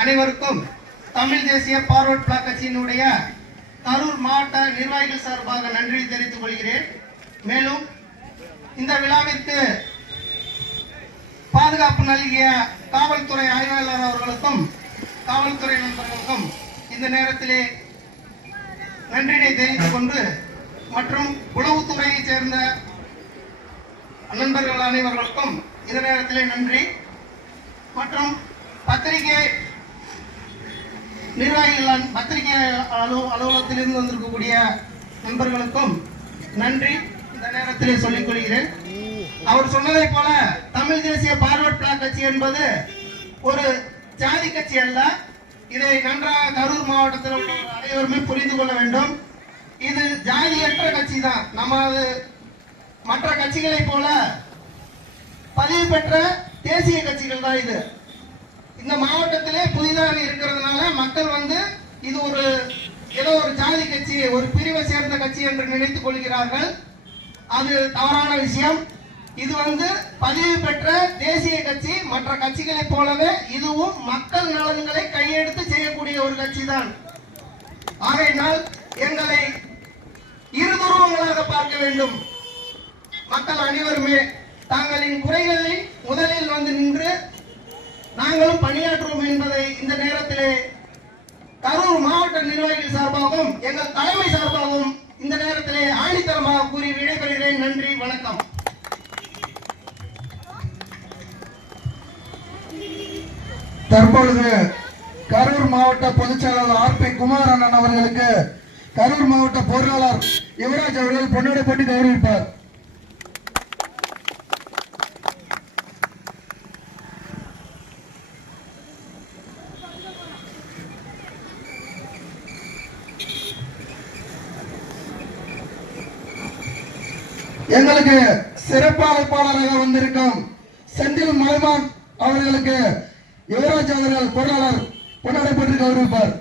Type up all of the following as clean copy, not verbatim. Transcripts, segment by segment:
அனைவருக்கும் தமிழ் தேசிய forward black கட்சியினுடைய கரூர் மாவட்ட நிர்வாகிகள் சார்பாக நன்றி தெரிவித்துக் கொள்கிறேன். மேலும் இந்த விழாவிற்கு பாதுகாப்பு நல்கிய காவல்துறை ஆய்வாளர் அவர்களுக்கும் காவல்துறை நண்பர்களுக்கும் இந்த நேரத்திலே நன்றினை தெரிவித்துக் கொண்டு மற்றும் உளவுத்துறையைச் சேர்ந்த நண்பர்கள் அனைவர்களுக்கும் இந்த நேரத்திலே நன்றி மற்றும் பத்திரிகை நிர்வாகிகள் பத்திரிகை அலுவலகத்திலிருந்து வந்திருக்கக்கூடிய நண்பர்களுக்கும் நன்றி இந்த நேரத்திலே சொல்லிக் கொள்கிறேன். அவர் சொன்னதை போல தமிழ் தேசிய பார்வர்ட் பிளாக் கட்சி என்பது ஒரு ஜாதி கட்சி அல்ல. இதை நன்றாக கரூர் மாவட்டத்தில் உள்ள அனைவருமே புரிந்து கொள்ள வேண்டும். இது ஜாதியற்ற கட்சி தான். நமது மற்ற கட்சிகளை போல பதிவு பெற்ற தேசிய கட்சிகள் தான். இது இந்த மாவட்டத்திலே புதிதாக இருக்கிறதுனால மக்கள் இது ஏதோ ஒரு ஜாதி கட்சி, ஒரு பிரிவை சேர்ந்த கட்சி என்று நினைத்துக் கொள்கிறார்கள். அது தவறான விஷயம். இது பதிவு பெற்ற தேசிய கட்சி. மற்ற கட்சிகளை போலவே இதுவும் மக்கள் நலன்களை கையெடுத்து செய்யக்கூடிய ஒரு கட்சி தான். ஆகையினால் எங்களை இருதுருவங்களாக பார்க்க வேண்டும். மக்கள் அனைவருமே தங்களின் குறைகளை முதலில் நின்று நாங்களும் பணியாற்றுவோம் என்பதை இந்த நேரத்திலே கரூர் மாவட்ட நிர்வாகிகள் சார்பாகவும் எங்கள் தலைமை சார்பாகவும் இந்த நேரத்திலே ஆணித்தரமாக கூறி விடைபெறுகிறேன். நன்றி, வணக்கம். தற்பொழுது கரூர் மாவட்ட பொதுச்செயலாளர் ஆர்.பி. குமாரண்ணன் அவர்களுக்கு கரூர் மாவட்ட பொருளாளர் யுவராஜ் அவர்கள் பொன்னாடை போட்டி கௌரவிப்பார். எங்களுக்கு சிறப்பு அழைப்பாளராக வந்திருக்கும் செந்தில் மலைமான் அவர்களுக்கு யுவராஜ் அவர்கள் பொருளாளர் பொன்னாடை போட்டி கௌரவிப்பார்.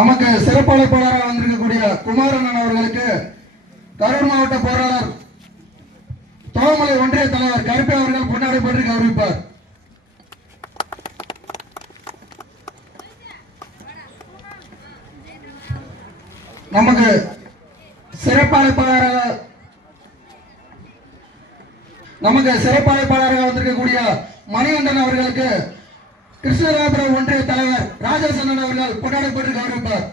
நமக்கு சிறப்பு அழைப்பாளராக வந்திருக்கக்கூடிய குமாரண்ணன் அவர்களுக்கு கரூர் மாவட்ட பொருளாளர் தோமலை ஒன்றிய தலைவர் கருப்பை அவர்கள் பொன்னாடை போட்டி கௌரவிப்பார். நமக்கு சிறப்பு அழைப்பாளராக வந்திருக்கக்கூடிய மணிகண்டன் அவர்களுக்கு கிருஷ்ணராபுரம் ஒன்றிய தலைவர் ராஜசண்ணன் அவர்கள் பொன்னாடை போட்டி கௌரவிப்பார்.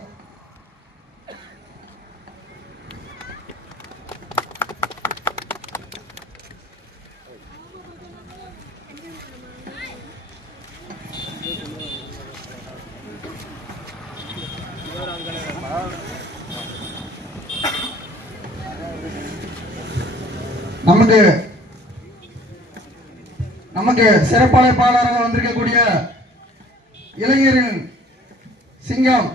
நமக்கு சிறப்பு அழைப்பாளராக வந்திருக்கக்கூடிய இளைஞரின் சிங்கம்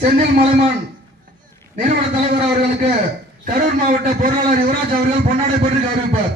செந்தில் மலைமான் நிறுவன தலைவர் அவர்களுக்கு கரூர் மாவட்ட பொருளாளர் யுவராஜ் அவர்கள் பொன்னாடை போட்டி கௌரவிப்பார்.